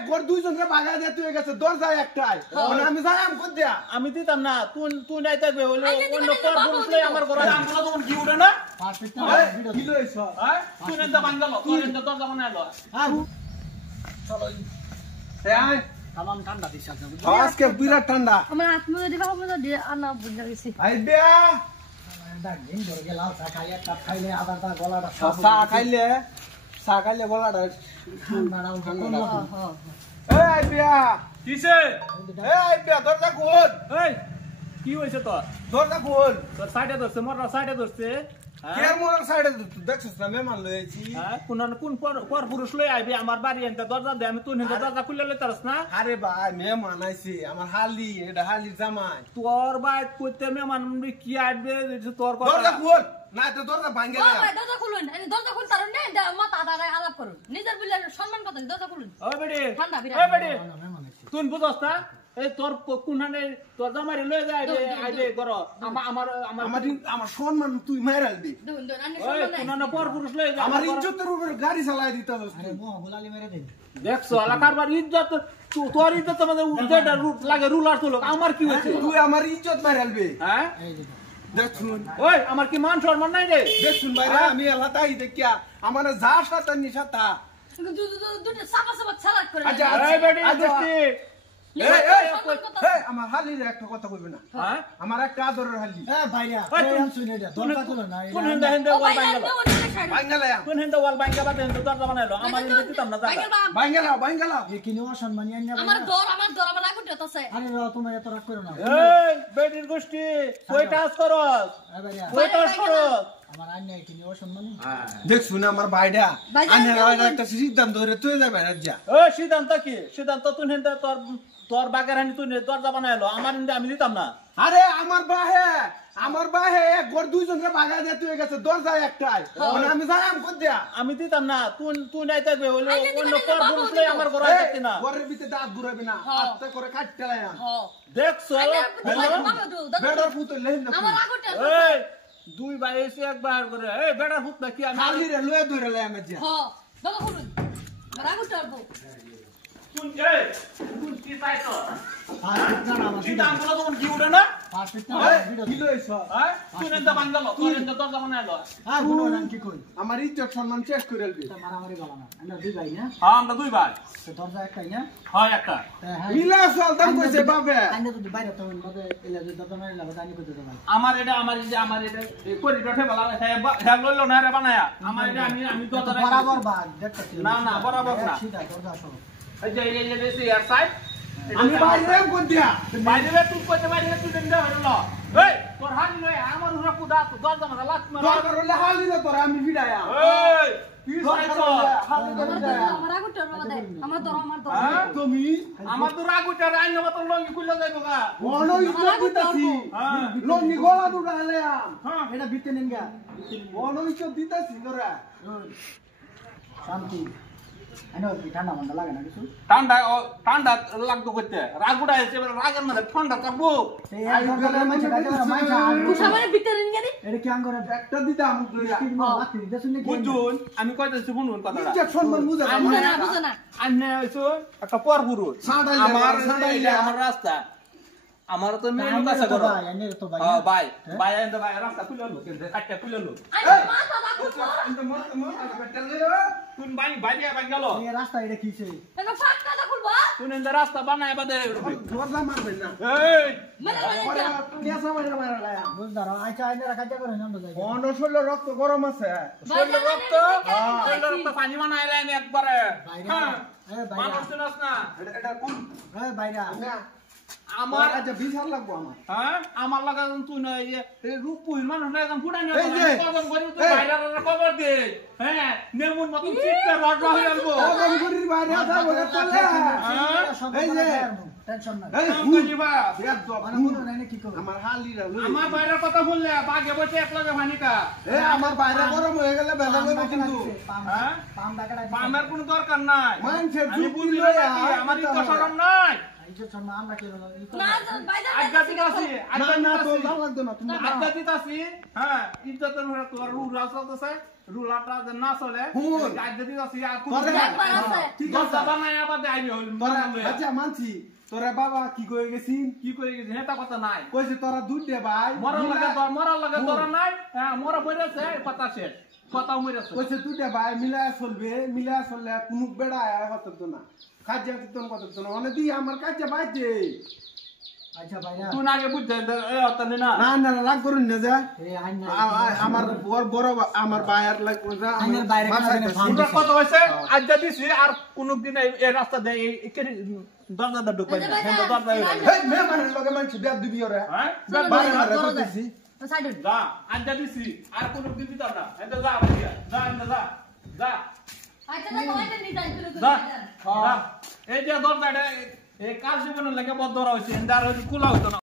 এক ঘর দুইজনকে বাগা দিয়ে তুই গেছে দরজা একটাই মানে আমি যাই আম কর দিয়া আমি দিতাম না তুই নাই থাকবে হলো অন্য পর পুরুষলে আমার ঘরে আমরা তখন কি উঠে না কি লইছ হ্যাঁ তুই নেন দা বাঙ্গালো তুই নেন দা দরজা বানাইলো চলো এই তামাম ঠান্ডা দিছে আজকে বিরাট ঠান্ডা আমার আত্মীয় দিবা হবে তো দিয়ে আনা বুঝা গেছি আইবে দিন ধরে গেল চা খাইলে কাপ খাইলে আদাটা গলাটা চা খাইলে গলাটা ঠান্ডা এই আইবে কিসে এই আইবে দরজা খোল এই কি হইছে তোর দরজা খোল তোর সাইডে ধরছে মোর সাইডে ধরছে কে মোর সাইডে দেখছস না মেহমান লইছি হ্যাঁ কোন পর পুরুষ লই আইবে আমার বাড়ি এনতে দরজা দে আমি তুই নেন দরজা খুলে লইতারস না আরে ভাই মেহমান আইছে আমার হালি এটা হালির জামাই তোর বাইত কইতে মেহমান কি আইবে তোর কথা দরজা খোল না তো দরজা ভাঙে ও না ভাই দরজা খুলুন আমি দরজা খুলতার না মাথা আদা আলাপ করুন নিজের বলে সম্মান কথা দরজা খুলুন ওই বেডি ঠান্ডা বিরাট ওই বেডি তুই বুঝছস না এই তোর কোনখানে তোর জামাইরে লই যায় আইবে করো আমার সম্মান তুই মাইরাল দি দুন দুন আমি ওই সম্মান কোনখানে পর পুরুষ লই যায় আমার ইজ্জতের উপরে গাড়ি চালাই দিতে হবে আরে মোহ গোলালি মেরে দে দেখছো এলাকার ইজ্জত তোর ইজ্জত আমাদের যেটা লাগে রুলার তো লোক আমার কি হয়েছে তুই আমার ইজ্জত মাইরালবে হ্যাঁ এই যে দেখুন ওই আমার কি মান সম্মান নাই রে দেখুন ভাই আমি আল্লাহ তাই দেখিয়া আমার যা সাতা নিশাতা দুটো সাপা সাপা ছাড়া করে আচ্ছা, এই বেডি আচ্ছা। দেখছি আমার হালির একটা কথা কইবে না হ্যাঁ আমার একটা আদরের হালি এ ভাইরা ওই এই শুনে দে দরজা খুলো না কোন হেন্দা হেন্দা ও ওয়াল ভাই বাঙ্গালো বাঙ্গালায়া কোন হেন্দা ওয়াল বাঙ্গা বাদে হেন্দা দরজা বানাইলো আমার ইন্দে দিতাম না জায়গা বাঙ্গালা এ কিনে অসম্মানী আইনা আমার দর আমার আগুন দিতেছে আরে তোমরা এত রাগ করো না এই বেডির গোষ্ঠী কই টাচ করস এ ভাইরা কই টাচ করস আমার আইনা কিনে অসম্মানী দেখছুন আমার ভাইডা আনে একটা সিদ্ধান্ত ধরে তুই যাবে রাজ্যা ওই সিদ্ধান্ত কি সিদ্ধান্ত তুই হেন্দা তোর বাগের হানি তুই দরজা বানাইলো আমার ইন্দে আমি দিতাম না আরে আমার বাহে এক ঘর দুইজনকে বাগা দিয়ে তুই গেছে দরজা একটাই মানে আমি যাই আম কর দিয়া আমি দিতাম না তুই নাই থাকবে হলো অন্য পর পুরুষলে আমার ঘরে থাকতি না ঘরের ভিতরে দাঁত ঘুরাবি না আস্তে করে কাটতে লাইম দেখছো বেড়ার পুতো লেন না আমার আগুনটা এই দুই ভাই এসে একবার করে এই বেড়ার হুত না কি আমি খালি রে লয়ে ধরে লাইম যা দরজা খুলুন আমার আগুনটা তুই কি চাইছো আর না আমার তুই দাম গুলো তখন কি উঠে না পাঁচ ফিট না ভিডিও কি লইছ হ্যাঁ তুই নেন বাঙ্গালো তুই নেন দরজা বানাইলো আর গুলো নাম কি কই আমার ইজ্জত সম্মান শেষ করে লবি মারামারি বলা না আমরা দুই ভাই না হ্যাঁ আমরা দুই ভাই তো দরজা একটাই না হয় একটা হ্যাঁ মিলা চলতাম কইছে বাপে আইনা যদি বাইরে তো মধ্যে এলা যদি দরজা মারি লাগা জানি কইতে ভাই আমার এটা এই করিডোর ঠে বলা হ্যাঁ লইলো না রে বানায়া আমার এটা আমি দরজা বরাবর ভাগ দেখতেছি না বরাবর না সিধা দরজা সব এই যে এই এর সাইড আমি বাইরে কোন দিয়া বাইরে তুই কইতে বাইরে তুই দেন দাও হলো এই তোর হাত লই আমার উরা কুদা তো দরজা মারা লাত মারা দরকার হলে হালি না তোরা আমি ভিড়ায়া এই কি চাইছো আমার আগুনটা আমার দর হ্যাঁ তুমি আমার তো রাগুটা রাইন মত লঙ্গি খুলে যাইবো গা বড় ইজ্জত দিতাছি হ্যাঁ লঙ্গি গলা দুড়ালাম হ্যাঁ এটা ভিতরে নেন গা বড় ইজ্জত দিতাছি তোরা শান্তি আইনা ঠান্ডা মান্ডা লাগে না কিছু ঠান্ডা লাগতো করতে রাগুটা এসে রাগের মধ্যে ঠান্ডা থাকবো এই এক ঘন্টা মাঝে মাঝে কুসামারে ভিতরে গেনি এটা কি আঙ্গরে একটা দিতাম স্পিড মো লাকি দেখুন কি বুঝুন আমি কইতেছি শুনুন কথাটা ইজ্জত সম্মান বুঝা বুঝো না আন্নে হইছো একটা পরপুরুষ সাঁড়াইলে, আমার সাঁড়াইলে। আমার রাস্তা আমার তো মেন কাছে করো ভাই এনে তো ভাই হ্যাঁ ভাই এন্ড ভাই রাস্তা খুলে লো কিন্তু কাটটা খুলে লো আরে মাথা আগুন তুই বাইরে গেল এই রাস্তা এটা কিছে এটা ফাঁকটা খুলবা তুই এন্ড রাস্তা বানায় বাদে দরজা মারবেন না এই মানে কেসা মাইরা মারা বুঝদার আইছা আইনে রাখা যা করে নন্দ যাই অনশল রক্ত গরম আছে শরীর রক্ত পানি বানায় লাইন একবারে হ্যাঁ এ ভাই মানুষ চিনস না এটা কোন এ ভাইরা আমার আচ্ছা বিচার লাগবো আমার হ্যাঁ আমার লাগা তুই না এই রূপহীন মানুষ না একদম ফুটানি এই যে, কদম করে তুই বাইরে খবর দে হ্যাঁ নেমুন মতন চিৎকার রড হয়ে যাবো গরির বাইরে আছে বলে চলে এই যে টেনশন না এই জিবা মানে বলো না কি করব আমার হালিরা আমার বাইরের কথা বললে বাগে বসে এক লগে ভানিকা আমার বাইরে গরম হয়ে গেলে বেলা লইব কিন্তু হ্যাঁ পাম ডাকাটা পামের কোনো দরকার নাই মানুষের আমি যুক্তি বুঝলি লইয়া আমার ইচ্ছা শরম নাই ইজ্জত সম্মান আমরা কি হলো না বাইরে আজ্ঞাতিত আছি না না তো ভালো লাগতো না তুমি আধ্যাত্মিক আছি হ্যাঁ ইজ্জতের তোর রুল রাজ চলতেছে রুলারটা যে না চলে হুন। গাইড দিতে যাচ্ছি আর কোন তোরে একবার আছে। ঠিক দরজা আছে বানাই আবার দেয়নি হল তোরা আচ্ছা মানছি তোরা বাবা কি কয়ে গেছিস কি করে গেছে এটা কথা নাই কইছে তোরা দুইটা ভাই মরার লাগে হুন। তোরা নাই হ্যাঁ মরা বইরেছে কথা শেষ কথা মরেছে কইছে দুইটা ভাই মিলায় চলবে মিলায় চললে কোনো বেড়া হতো তো না কাজে কীর্তন কত তো না অনেক দিয়ে আমার কাজে বাইতে আচ্ছা ভাইরা তুই আগে বুঝতে অতনি না না না রাগ করুন না যা এই আইন না আমার বড় আমার ভাইয়ার লাগবে যা আইনের বাইরে কাজে ফান তোর কথা হইছে আজ যদি আর কোনদিন এই রাস্তা দে এই দরজা ঢুকবে না হ্যাঁ দরজা হেই মেহমানের লগে মানুষ বিয়া দিবি ওরে হ্যাঁ বাইরে মারে কইতেছি সাইড যা আজ যদি আর কোনদিন দিতাম না এই তো যা ভাইয়া যা যা যা আচ্ছা দেখো এটা নিজাই শুরু যা করে এই যে দরজাটা এই কাজ জীবনের লাগে বদ্ধ হইছে এন্ডার কুলা হইতো না